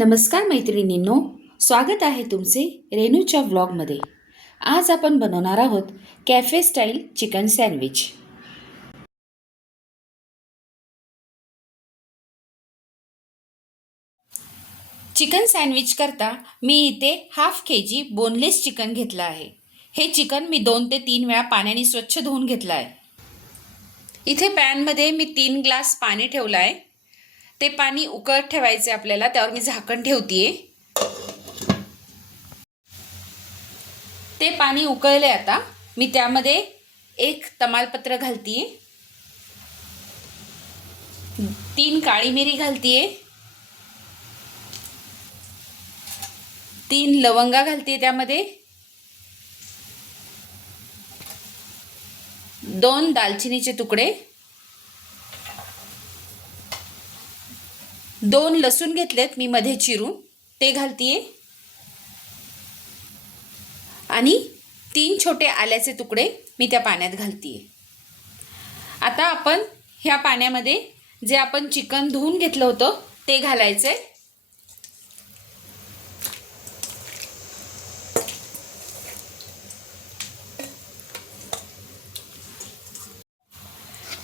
नमस्कार मैत्रिणींनो, स्वागत आहे तुमचे रेणूच्या व्लॉगमध्ये। आज आपण बनवणार आहोत cafe style chicken sandwich. Chicken sandwich करता मी इथे हाफ केजी बोनलेस चिकन घेतलं आहे। हे चिकन मी 2 ते 3 वेळा पाण्याने स्वच्छ धुवून घेतलं आहे। इथे पॅनमध्ये मी 3 ग्लास पाणी ठेवलं आहे। ते पाणी उकळत ठेवायचे आपल्याला, त्यावर मी झाकण ठेवतेय। ते पाणी उकळले, आता मी त्यामध्ये 1 तमालपत्र घालतीये, 3 काळी मिरी घालतीये, 3 लवंगा घालतीये, त्यामध्ये 2 दालचिनीचे तुकडे, 2 लसूण घेतलेत मी मध्ये चिरून ते घालतीये, आणि 3 छोटे आल्याचे तुकडे मी त्या पाण्यात घालतीये। आता आपण ह्या पाण्यामध्ये जे आपण चिकन धुवून घेतलं होतं ते घालायचे।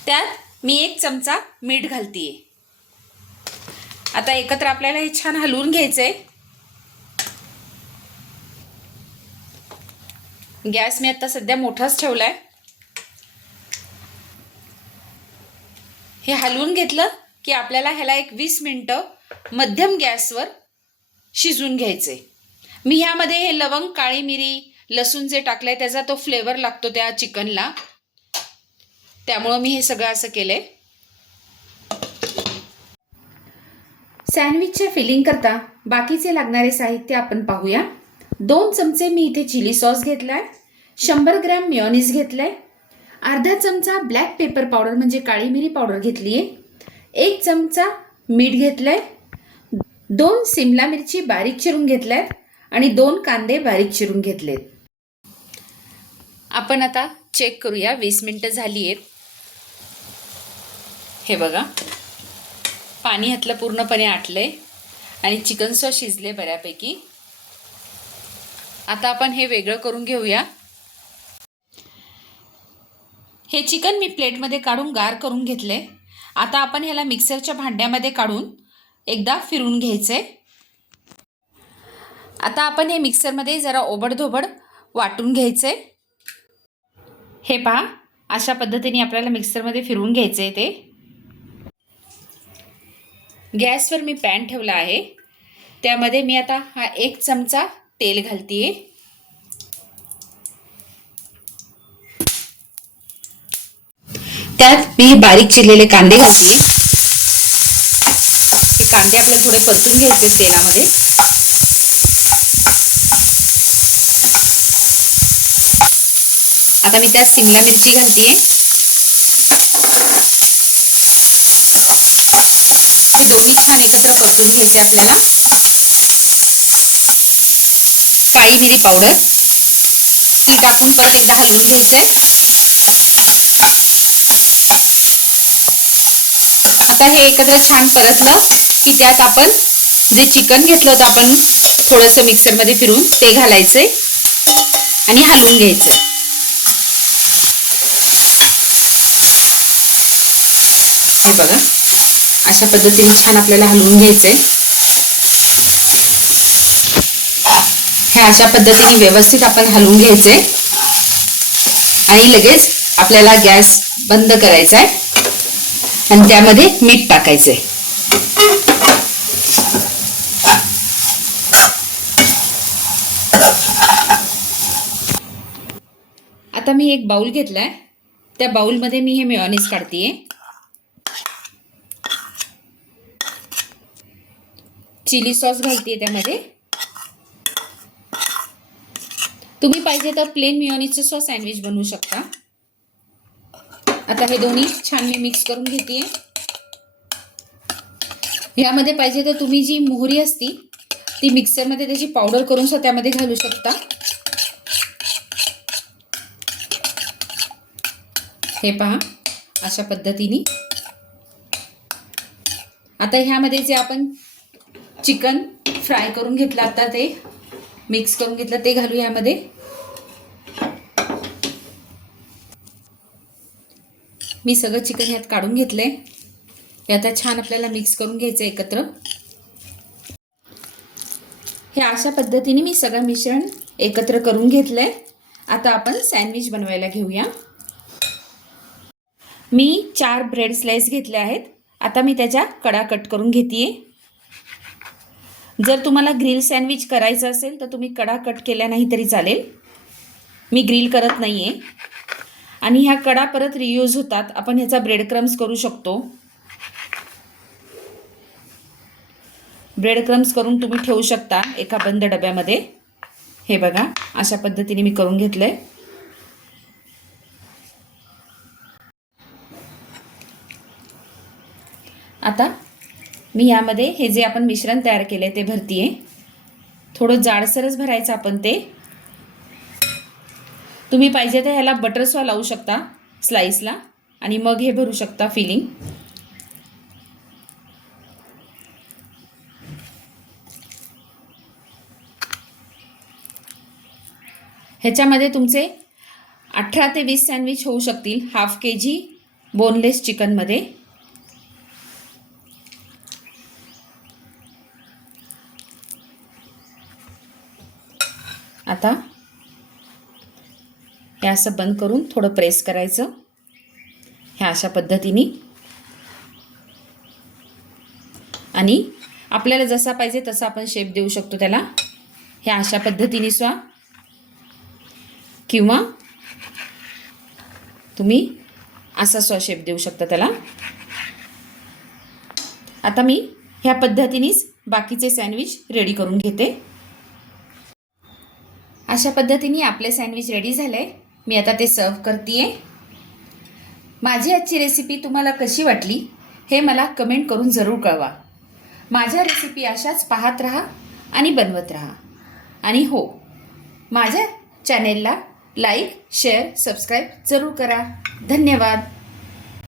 त्यात मी 1 चमचा मीठ घालतीये। आता एकत्र आपल्याला हे छान हलवून घ्यायचंय। गॅस मी आता सध्या मोठाच ठेवलाय। हे हलवून घेतलं की आपल्याला ह्याला एक 20 मिनिटं मध्यम गॅसवर शिजवून घ्यायचे। मी ह्यामध्ये हे लवंग, काळी मिरी, लसूण जे टाकलंय त्याचा तो फ्लेवर लागतो त्या चिकनला, त्यामुळे मी हे सगळं असं केलंय। सँडविचच्या फिलिंग करता बाकीचे लागणारे साहित्य आपण पाहूया। 2 चमचे मी इथे चिली सॉस घेतलाय, 100 ग्रॅम मेयोनीज घेतलाय, अर्धा चमचा ब्लॅक पेपर पावडर म्हणजे काळी मिरी पावडर घेतलीये, 1 चमचा मीठ घेतलंय, 2 सिमला मिरची बारीक चिरून घेतल्यात, आणि 2 कांदे बारीक चिरून घेतलेत। आपण आता चेक करूया, 20 मिनिटं झाली आहेत। हे बघा, पाणी ह्यातलं पूर्णपणे आटलंय आणि चिकन सुद्धा शिजले बऱ्यापैकी। आता आपण हे वेगळं करून घेऊया। हे चिकन मी प्लेटमध्ये काढून गार करून घेतले। आता आपण ह्याला मिक्सरच्या भांड्यामध्ये काढून एकदा फिरवून घ्यायचे। आता आपण हे मिक्सरमध्ये जरा ओबडधोबड वाटून घ्यायचे। हे पहा, अशा पद्धतीने आपल्याला मिक्सरमध्ये फिरवून घ्यायचे। ते गॅसवर मी पॅन ठेवला आहे, त्यामध्ये मी आता हा 1 चमचा तेल घालतीये। त्यात मी बारीक चिरलेले कांदे घालतीये। हे कांदे आपल्याला थोडे परतून घ्यायचे तेलामध्ये। आता मी त्यात सिमला मिरची घालतीये। हे दोन्ही छान एकत्र परतून घ्यायचे आपल्याला। काळी मिरी पावडर ती टाकून परत एकदा हलवून घ्यायचंय। आता हे एकत्र छान परतलं की त्यात आपण जे चिकन घेतलं होतं आपण थोडंसं मिक्सरमध्ये फिरून ते घालायचे आणि हलवून घ्यायचं। हे बघा, अशा पद्धतीने छान आपल्याला हलवून घ्यायचंय। हे अशा पद्धतीने व्यवस्थित आपण हलवून घ्यायचंय आणि लगेच आपल्याला गॅस बंद करायचा आहे आणि त्यामध्ये मीठ टाकायचंय। आता मी एक बाउल घेतलाय, त्या बाउलमध्ये मी हे मेयोनीज काढतीये। चिली सॉस घालतीये त्यामध्ये। तुम्ही पाहिजे तर प्लेन मेयोनीजचं सॉस सँडविच बनवू शकता। आता हे दोन्ही छान मी मिक्स करून घेतेय। यामध्ये पाहिजे तर तुम्ही जी मोहरी असती ती मिक्सरमध्ये त्याची पावडर करून सुद्धा त्यामध्ये घालू शकता। हे पहा, अशा पद्धतीने। आता ह्यामध्ये जे आपण चिकन फ्राय करून घेतलं, आता ते मिक्स करून घेतलं, ते घालू यामध्ये. मी सगळं चिकन यात काढून घेतलंय. हे आता छान आपल्याला मिक्स करून घ्यायचं एकत्र. हे अशा पद्धतीने मी सगळं मिश्रण एकत्र करून घेतलंय. आता आपण सँडविच बनवायला घेऊया. मी 4 ब्रेड स्लाइस घेतले आहेत. आता मी त्याच्या कडा कट करून घेतेय. जर तुम्हाला ग्रिल सँडविच करायचं असेल तर तुम्ही कडा कट केल्या नाही तरी चालेल. मी ग्रिल करत नाही आहे. आणि ह्या कडा परत रियूज होतात. आपण ह्याचा ब्रेड क्रम्स करू शकतो. ब्रेड क्रम्स करून तुम्ही ठेवू शकता एका बंद डब्यामध्ये. हे बघा, अशा पद्धतीने मी करून घेतलंय. आता मी यामध्ये हे जे आपण मिश्रण तयार केले ते भरतीये. थोडं जाडसरच भरायचं आपण ते. तुम्ही पाहिजे तर ह्याला बटर सॉस लावू शकता स्लाइसला आणि मग हे भरू शकता फिलिंग. ह्याच्यामध्ये तुमचे 18 ते 20 सँडविच होऊ शकतील हाफ kg बोनलेस चिकनमध्ये. आता हे असं बंद करून थोडं प्रेस करायचं ह्या अशा पद्धतीने. आणि आपल्याला जसा पाहिजे तसा आपण शेप देऊ शकतो त्याला. ह्या अशा पद्धतीने सुद्धा, किंवा तुम्ही असा सुद्धा शेप देऊ शकता त्याला. आता मी ह्या पद्धतीनेच बाकीचे सँडविच रेडी करून घेते. अशा पद्धतीने आपले सँडविच रेडी झाले. मी आता ते सर्व करतेय. माझी आजची रेसिपी तुम्हाला कशी वाटली हे मला कमेंट करून जरूर कळवा. माझ्या रेसिपी अशाच पाहत राहा आणि बनवत राहा. आणि हो, माझ्या चॅनेलला लाईक, शेअर, सबस्क्राईब जरूर करा. धन्यवाद.